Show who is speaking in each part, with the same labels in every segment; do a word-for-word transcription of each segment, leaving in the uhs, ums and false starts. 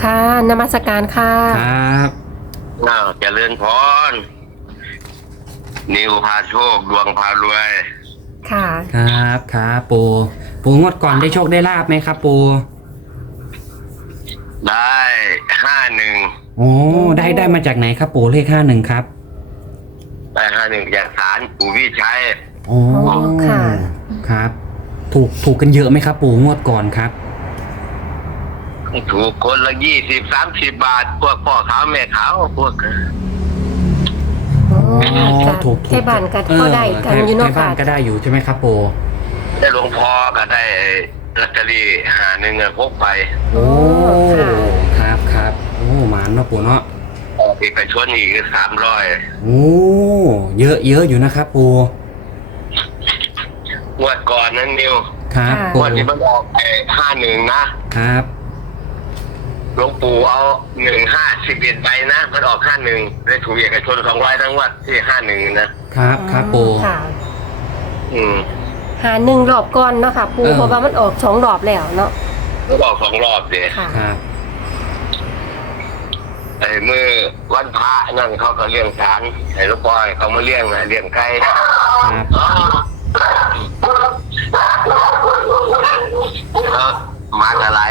Speaker 1: ค่ะนมัสการค่ะ
Speaker 2: ครับ
Speaker 3: อ้าวเจริญพรนิวพาโชคดวงพารวย
Speaker 1: ค่ะ
Speaker 2: ครับครับปูปูงวดก่อนได้โชคได้ลาบไหมครับปู
Speaker 3: ได้ห้าหนึ่ง
Speaker 2: โอ้ได้ได้มาจากไหนครับปูเลขห้าหนึ่งครับ
Speaker 3: ได้ห้าหนึ่งจากศาลปู่วิชัย
Speaker 2: โอ้
Speaker 1: ค่ะ
Speaker 2: ครับถูกถูกกันเยอะไหมครับปูงวดก่อนครับ
Speaker 3: ถูกคนละยี่สิบสามสิบบาทพวกพ่อขาวแม่ขาวพวก
Speaker 1: โอ้ถูกถูกแค่บ้านกันก็ได้กันอยู่นอกบ้าน
Speaker 2: ก็ได้อยู่ใช่ไหมครับปู
Speaker 3: ได้หลวงพ่อก็ได้ลอตเตอรี่หาหนึ่งพกไป
Speaker 2: โอ้ครับครับโอ้หมานเนาะปูเนาะ
Speaker 3: อีกไปชวนอีกสามร้อย
Speaker 2: โอ้เยอะเยอะอยู่นะครับปู
Speaker 3: งวดก่อนนั้นนิว
Speaker 2: ครับ
Speaker 3: งวดที่มันออกไปห้าหนึ่งนะครับหลวงปู่เอาหนึ่งห้าสิบเอ็ดใบนะมันออกห้าหนึ่งได้ถูกเอกชนสองร้อยทั้งวัดที่ห้าหนึ่ง
Speaker 2: นะครับครับปู
Speaker 1: ค่ะ
Speaker 3: อืม
Speaker 1: หาหนึ่งรอบก่อนเนาะค่ะปูเพราะว่ามันออกสองรอบแล้วเนาะ
Speaker 3: มันออกสองรอบเดีย
Speaker 2: ครับ
Speaker 3: ไอ้เมื่อวันพระนั่นเขาก็เลี้ยงศาลไอ้ลูกบอยเขามาเลี้ยงเลี้ยงไก่ครับมาอะไร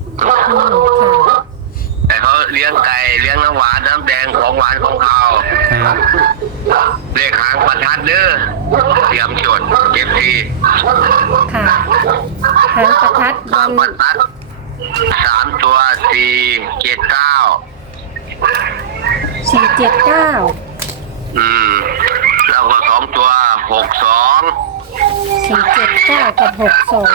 Speaker 3: แต่เขาเลี้ยงไก่เลี้ยงน้ำหวานน้ำแดงของหวานของเขาเลขหางประทัดเด้อเตรียมจดเก็บที
Speaker 1: ค่ะหางประทัด
Speaker 3: หางประทัดสามตัวสี่เจ็ดเก้า
Speaker 1: สี่เจ็ดเก้า
Speaker 3: อืมแล้วก็สองตัวหกสอง
Speaker 1: สี่เจ็ดเก้ากับหกสอง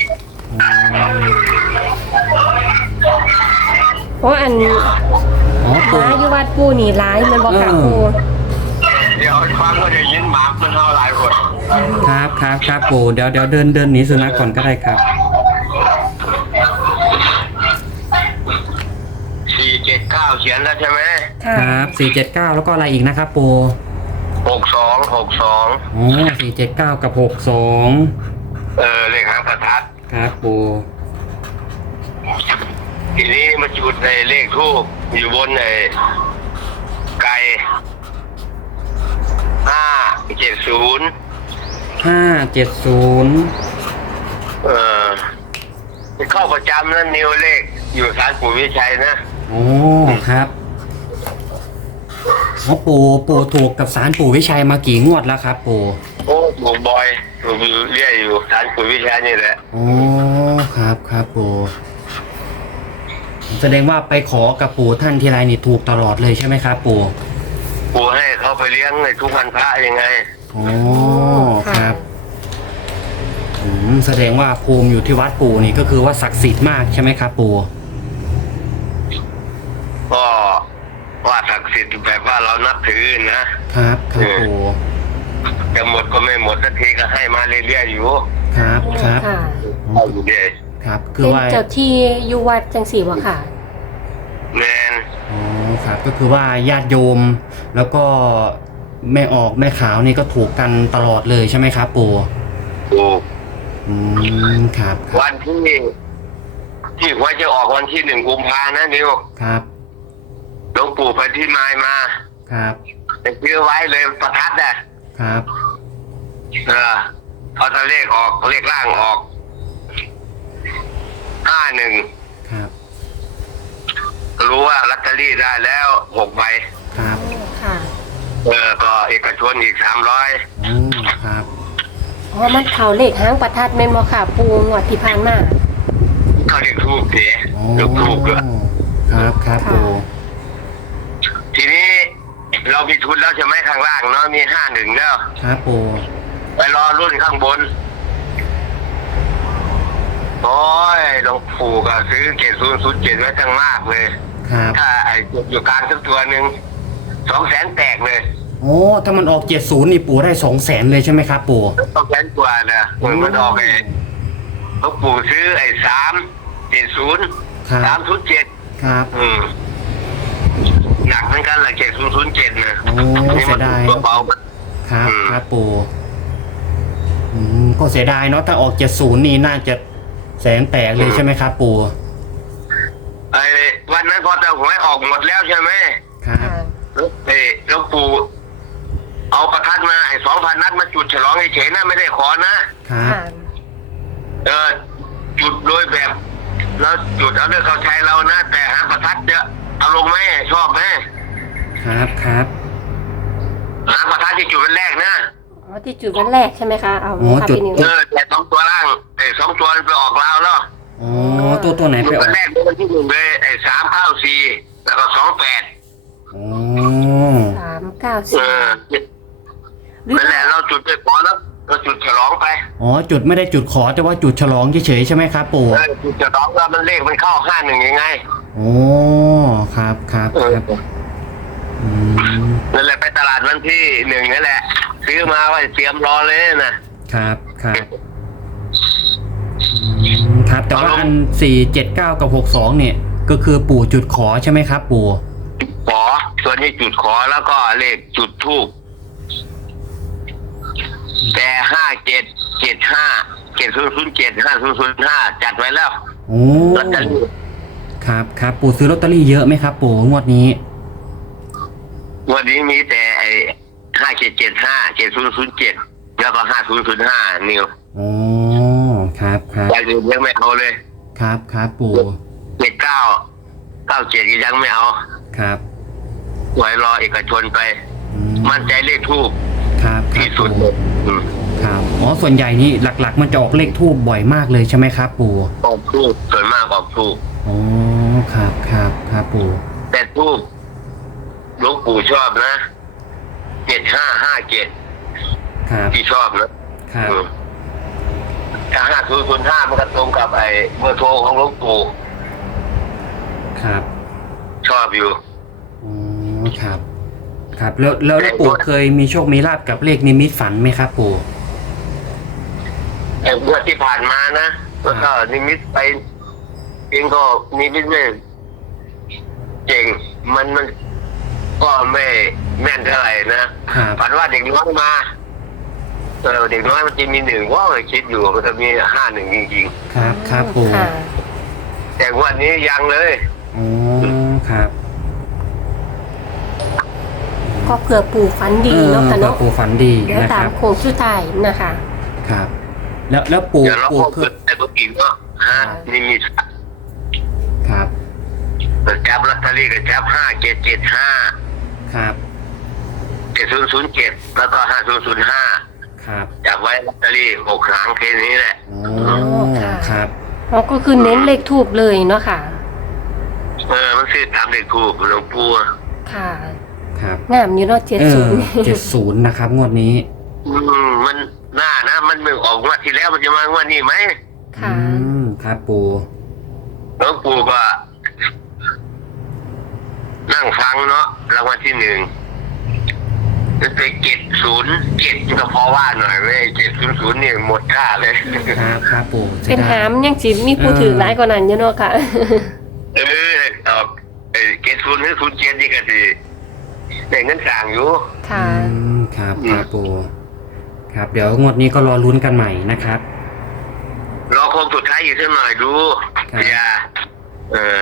Speaker 1: เพราะอันม้าอยู่วัดปูนี่ร้ายมันบอกค่ะปู
Speaker 3: เดี๋ยวฟังก็จะยินหมามันเท่าไรคน
Speaker 2: ครับครับครับปูเดี๋ยวเดี๋ยวเดินเดินหนีสุนัขก่อนก็ได้ครับ
Speaker 3: สี่เจ็ดเก้าเขียนแล้วใช่ไหม
Speaker 2: ครับสี่เจ็ดเก้าแล้วก็อะไรอีกนะครับปู
Speaker 3: หกสองหกสอง
Speaker 2: อ๋อสี่เจ็ดเก้ากับหกสอง
Speaker 3: เออเลขหางประทัด
Speaker 2: ครับปู
Speaker 3: ทีนี้มาจุดในเลขทูบอยู่บนในไก่ห้าเจ็ดศูนย์
Speaker 2: ห้าเจ็ดศูนย์
Speaker 3: เออเข้าประจำนั่นนิวเลขอยู่ศาลปู่วิชัยนะ
Speaker 2: โอ้ครับอ๋อปู่ปู่ถูกกับศาลปู่วิชัยมากี่งวดแล้วครับปู่
Speaker 3: โอ้ปู่บอยปู่เรียกอยู่ศาลปู่วิชัยนี่แหละ
Speaker 2: โอ้ครับครับปู่แสดงว่าไปขอกับปู่ท่านทีไรนี่ถูกตลอดเลยใช่ไหมครับปู่
Speaker 3: ปู่ให้เขาไปเลี้ยงในทุกวันพระยังไง
Speaker 2: โอ้ครับอืมแสดงว่าภูมิอยู่ที่วัดปู่นี่ก็คือว่าศักดิ์สิทธิ์มากใช่ไหมครับปู่
Speaker 3: ก็ว่าศักดิ์สิทธิ์แบบว่าเรานับถือนะครับ
Speaker 2: ครับปู่
Speaker 3: จะหมดก็ไม่หมดสักทีก็ให้มาเรื่อยๆอยู่
Speaker 2: ครับครับ
Speaker 3: เอาอยู่เดีย
Speaker 2: ครับคือว่า
Speaker 1: เจ้าที่อยู่วัดจังสีวะค่ะ
Speaker 3: แมน
Speaker 2: อ๋อครับก็คือว่าญาติโยมแล้วก็แม่ออกแม่ขาวนี่ก็ถูกกันตลอดเลยใช่ไหมครับปู่
Speaker 3: ถูก
Speaker 2: อืมครับ
Speaker 3: วันที่ที่ว่าจะออกวันที่หนึ่งกุมภานะนิว
Speaker 2: ครับ
Speaker 3: หลวงปู่ไปที่ไม้มา
Speaker 2: ครับ
Speaker 3: ไปซื้อไว้เลยประทัดอ่ะ
Speaker 2: ครับ
Speaker 3: เออเอาตัวเลขออกเลขล่างออกห้าหนึ่ง
Speaker 2: ครับ
Speaker 3: รู้ว่าลอตเตอรี่ได้แล้วหกใบ
Speaker 2: ครับ
Speaker 1: ค่ะ
Speaker 3: เออก็เอกชนอีกสามร้อย
Speaker 2: อืมครับ
Speaker 1: อ๋อมันเขาเลขหางประทัดแม่นบ่ค่ะปูงวดที่ผ่านมา
Speaker 3: เขาเรียกทูบเสียลูกทูบด้วย
Speaker 2: ครับครับปู
Speaker 3: ทีนี้เรามีทุนแล้วใช่ไหมข้างล่างเนาะมีห้าหนึ่งแล้ว
Speaker 2: ครับปู
Speaker 3: ไปรอรุ่นข้างบนโอ้ยหลวงปู่ก็ซื้อเจ็ดศูนย์ศูนย์เจ็ดไว้ทั้งมากเลยถ้าไอ้อยู่กลางสักตัวหนึ่งสองแสนแตกเลย
Speaker 2: โอ้ถ้ามันออกเจ็ดศูนย์นี่ปู่ได้สองแสนเลยใช่ไหมครับปู่
Speaker 3: สองแสนกว่านะมันมันออกไอ้หลวงปู่ซื้อไอ้สามเจ็ดศูนย์สามศูนย์เจ็ด
Speaker 2: ครับ
Speaker 3: อืมหนักเหมือนกันแหละเจ็ดศูนย์ศูนย์เจ็ดนะ
Speaker 2: โอ้เสียดาย
Speaker 3: เบา
Speaker 2: ครับครับปู่อืมก็เสียดายเนาะถ้าออกเจ็ดศูนย์นี่น่าจะแสนแตกเลยใช่ไหมครับปู่
Speaker 3: ไอ้วันนั้นพอแต่หวยออกหมดแล้วใช่ไหม
Speaker 2: ครับ
Speaker 1: ค่ะ
Speaker 3: เอ้หลวงปู่เอาประทัดมาไอ้สองพันนัดมาจุดฉลองเฉยๆนะไม่ได้ขอนะครับ
Speaker 1: ค่ะ
Speaker 3: เออจุดโดยแบบเราจุดเอาเรื่องเข้าใจเรานะแต่หาประทัดจะเอาลงไหมชอบไหม
Speaker 2: ครับครับ
Speaker 3: หาประทัดที่จุดเป็นแรกนะ
Speaker 1: อ๋อที่จุดวันแรกใช่ไหมคะเอา
Speaker 2: อ๋อ
Speaker 1: ค่ะ
Speaker 2: จุด
Speaker 1: พี่นิว
Speaker 3: เออแต่สองตัวล่างไอ้สองตัวไปออกลาวแล้ว
Speaker 2: อ๋อตัวตัวไหน
Speaker 3: จุ
Speaker 2: ไป
Speaker 3: ด
Speaker 2: ออ
Speaker 3: เป็น
Speaker 2: ก
Speaker 3: แรกวันที่หนึ่งเลยไอ้สามเก้าสี่แล้วก็สองแปด
Speaker 2: อ๋อ
Speaker 1: สามเก้า
Speaker 3: เอ
Speaker 1: สี่
Speaker 3: อ
Speaker 1: หรือ
Speaker 3: นั่นแหละเราจุดไปขอแล้วเราจุดฉลองไป
Speaker 2: อ๋อจุดไม่ได้จุดขอแต่ว่าจุดฉลองเฉยๆใช่ไหมครับปู่
Speaker 3: เออจุดฉลองแล้วมันเลขมันเข้าห้าหนึ่งยังไง
Speaker 2: โอ้ครับครับ
Speaker 3: เออ
Speaker 2: ครับอืม
Speaker 3: นั่นแหละไปตลาดวันที่หนึ่งนั่นแหละซื้อมาไว้เตรียมรอเลยนะครับ
Speaker 2: ครับอืมครับแต่ว่าอันสี่เจ็ดเก้ากับหกสองเนี่ย ก็คือปู่จุดขอใช่ไหมครับ ปู่
Speaker 3: ขอส่วนนี้จุดขอแล้วก็เลขจุดทูบแต่ห้าเจ็ดเจ็ดห้าเจ็ดศูนย์ศูนย์เจ็ดห้าศูนย์ศูนย์ห้าจัดไว้แล้ว
Speaker 2: โอ้
Speaker 3: ลอตเตอรี่
Speaker 2: ครับครับปู่ซื้อลอตเตอรี่เยอะไหมครับ ปู่งวดนี้
Speaker 3: วันนี้มีแต่ไอ้ห้าเจ็ดเจ็ดห้าเจ็ดศูนย์ศูนย์เจ็ดแล้วก็ห้าศูนย์ศูนย์ห้านิว
Speaker 2: โอ้ครับครับ
Speaker 3: รายอื่นยังไม่เอาเลย
Speaker 2: ครับครับปู่
Speaker 3: เจ็ดเก้าเก้าเจ็ดก็ยังไม่เอา
Speaker 2: ครับ
Speaker 3: ไว้รอเอกชนไป
Speaker 2: อืม
Speaker 3: มั่นใจเลขทูบ
Speaker 2: ครับครั
Speaker 3: ที่
Speaker 2: บ
Speaker 3: สุด
Speaker 2: ปู่
Speaker 3: อืม
Speaker 2: ครับอ๋อส่วนใหญ่นี่หลักๆ มันจะออกเลขทูบบ่อยมากเลยใช่ไหมครับ ปู่
Speaker 3: ออกทูบส่วนมากออกทูบ
Speaker 2: อ๋อครับครับครับปู่
Speaker 3: แต่ทูบหลวงปู่ชอบนะเจ็ดห้าห้าเจ็ด
Speaker 2: ครับ
Speaker 3: ที่ชอบนะครับ อืมถ้าห้าศูนย์ศูนย์ห้ามันก็ตรงกับไอ้เบอร์โทรของหลวงปู่
Speaker 2: ครับ
Speaker 3: ชอบอยู่
Speaker 2: อ๋อครับ ครับแล้วแล้วแล้วปู่เคยมีโชคมีลาภกับเลขนิมิตฝันไหมครับ ปู่
Speaker 3: ไอ้เมื่อที่ผ่านมานะแล้วก็นิมิตไปเองก็นิมิตไม่เก่งมันมันก็ไม่แม่นเท่าไหร่นะครับ ฝันว่าเด็กน้อยมาเออเด็กน้อยมันจะมีหนึ่งว่าเลยคิดอยู่มันจะมีห้าหนึ่งจริง
Speaker 2: ครับครับปู่
Speaker 1: ค่ะ
Speaker 3: ๆแต่วันนี้ยังเลย
Speaker 2: อ๋อครับ
Speaker 1: ก็เผื่อปู่ฝันดีเนาะค่ะ
Speaker 2: ออ
Speaker 1: เนาะ
Speaker 2: ปู่ฝันดี
Speaker 1: เดี๋ยว
Speaker 2: นะค
Speaker 1: ตาม
Speaker 2: รับ
Speaker 1: โค้งสุดท้ายนะคะ
Speaker 2: ครับ แล้วแล้วปู่
Speaker 3: เดี๋ยวเรา
Speaker 2: ปู่
Speaker 3: ก็
Speaker 2: เค
Speaker 3: เกิ
Speaker 2: ย
Speaker 3: ดแต่ตัวอีกเนาะฮะนี่มี
Speaker 2: ครับ
Speaker 3: เปิดจับลอตเตอรี่กับจับห้าเจ็ดเจ็ดห้า
Speaker 2: ครับ
Speaker 3: เจ็ดศูนย์ศูนย์เจ็ดแล้วก็ห้าศูนย์ศูนย์ห้า
Speaker 2: ครับ
Speaker 3: จับไว้ลอตเตอรี่หกครั้งแค่นี้แหละ
Speaker 2: อ๋อครับ
Speaker 1: อ๋อก็คือเน้นเลขทูบเลยเนาะค่ะ
Speaker 3: เออมันซื้อตามเด็กถูกหลวงปู่
Speaker 1: ค่ะ
Speaker 2: ครับ
Speaker 1: งามอยู่เนาะเจ็ด
Speaker 2: เอ
Speaker 1: ศู
Speaker 2: อน
Speaker 1: ย์
Speaker 2: เจ็ดศูนย์นะครับงวดนี้
Speaker 3: อืมมันน่านะมันไม่ออกงวดที่แล้วมันจะมางวดนี้ไหม
Speaker 1: ค่ะ
Speaker 2: อืมครับปู่
Speaker 3: หลวงปู่ก็นั่งฟังเนาะรางวัลที่หนึ่งจะไปเจ็ดศูนย์เจ็ดก็พอว่าหน่อยเว้ยเจ็ดศูนย์ศูนย์นี่หมดค่าเลย
Speaker 2: ครับครับปู่สี
Speaker 1: เป็
Speaker 2: ย
Speaker 1: น
Speaker 2: ดย
Speaker 1: หามยังสิมีผู้ถือหลายกว่านั้นอยู่เนาะค่ะ
Speaker 3: เออออกเจ็ดศูนย์หรือศูนย์เจ็ดนี่ก็สิได้เงินสั่งอยู่
Speaker 1: ค่ะ
Speaker 2: อืมครับครับปู่ครับเดี๋ยวงวดนี้ก็รอลุ้นกันใหม่นะครับ
Speaker 3: รอโคงสุดท้ายอีกสักหน่อยดู
Speaker 2: ครับ
Speaker 3: อย่าเออ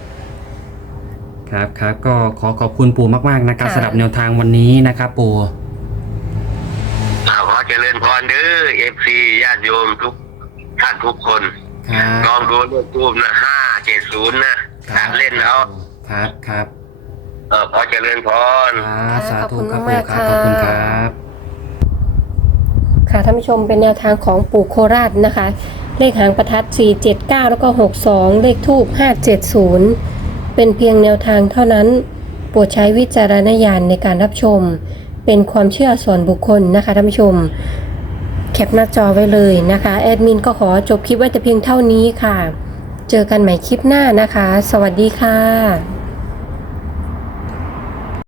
Speaker 2: ครับครับก็ขอขอบคุณปู่มากๆนะครับ
Speaker 1: ค่ะ
Speaker 2: สำหรับแนวทางวันนี้นะครับ ปู่
Speaker 3: อ่าขอเจริญพรเด้อเอฟซีญาติโยมทุกท่านทุกคน
Speaker 2: ครับ
Speaker 3: ลองดูเลขทูบนะห้าเจ็ดศูนย์นะตามเล่นแล้ว
Speaker 2: ครับครับ
Speaker 3: เออขอเจริญพร
Speaker 2: ครับสาธุครับ
Speaker 1: ขอบคุณ
Speaker 2: ปู่
Speaker 1: มาก
Speaker 2: ครับ
Speaker 1: ค่ะ
Speaker 2: ขอบคุณครับ
Speaker 1: ค่ะท่านผู้ชมเป็นแนวทางของปู่โคราชนะคะ เลขหางประทัดสี่เจ็ดเก้าแล้วก็หกสองเลขทูบห้าเจ็ดศูนย์เป็นเพียงแนวทางเท่านั้นโปรดใช้วิจารณญาณในการรับชม เป็นความเชื่อส่วนบุคคลนะคะท่านผู้ชมแคปหน้าจอไว้เลยนะคะแอดมินก็ขอจบคลิปไว้แต่เพียงเท่านี้ค่ะ เจอกันใหม่คลิปหน้านะคะ สวัสดีค่ะ